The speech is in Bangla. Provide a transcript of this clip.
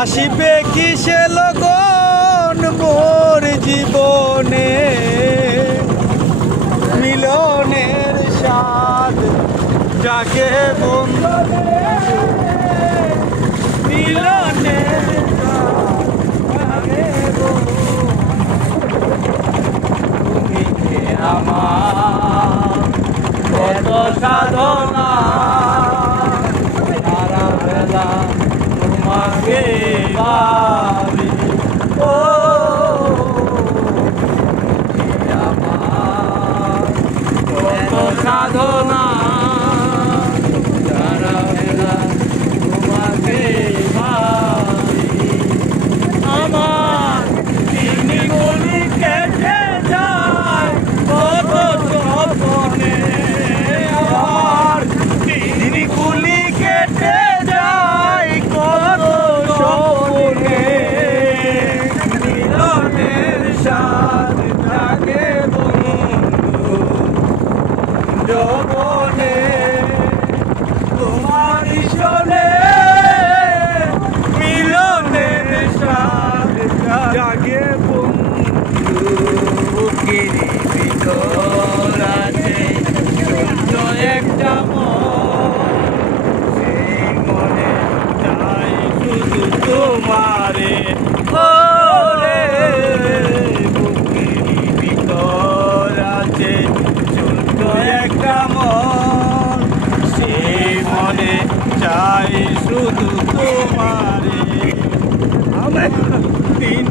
আসিবে কি সে লগন মোর জীবনে, মিলনের স্বাদ জাগে বন্ধনে, মিলনের স্বাদ জাগে তুমি কে আমার কত সাধনা, সারা বেলা তোমাকে ভাবি, ও আমার কত সাধনা, সারা বেলা তোমাকে ভাবি। আমার তিন গলি কেটে যায় কত স্বপ্নে, আমার তিন গলি কেটে যায় কত স্বপ্নে, মিলনের স্বাদ জাগে বন্ধু যৌবনে, তোমার শোনে মিলনের স্বাদ জাগে বন্ধু। বুকের ভিতর আছে ছোট্ট একটা মন, সেই মনে চাই শুধু তোমারে, ওরে বুকের ভিতর আছে ছোট্ট একটা মন, সেই মনে চাই শুধু তোমারে। আমার তিন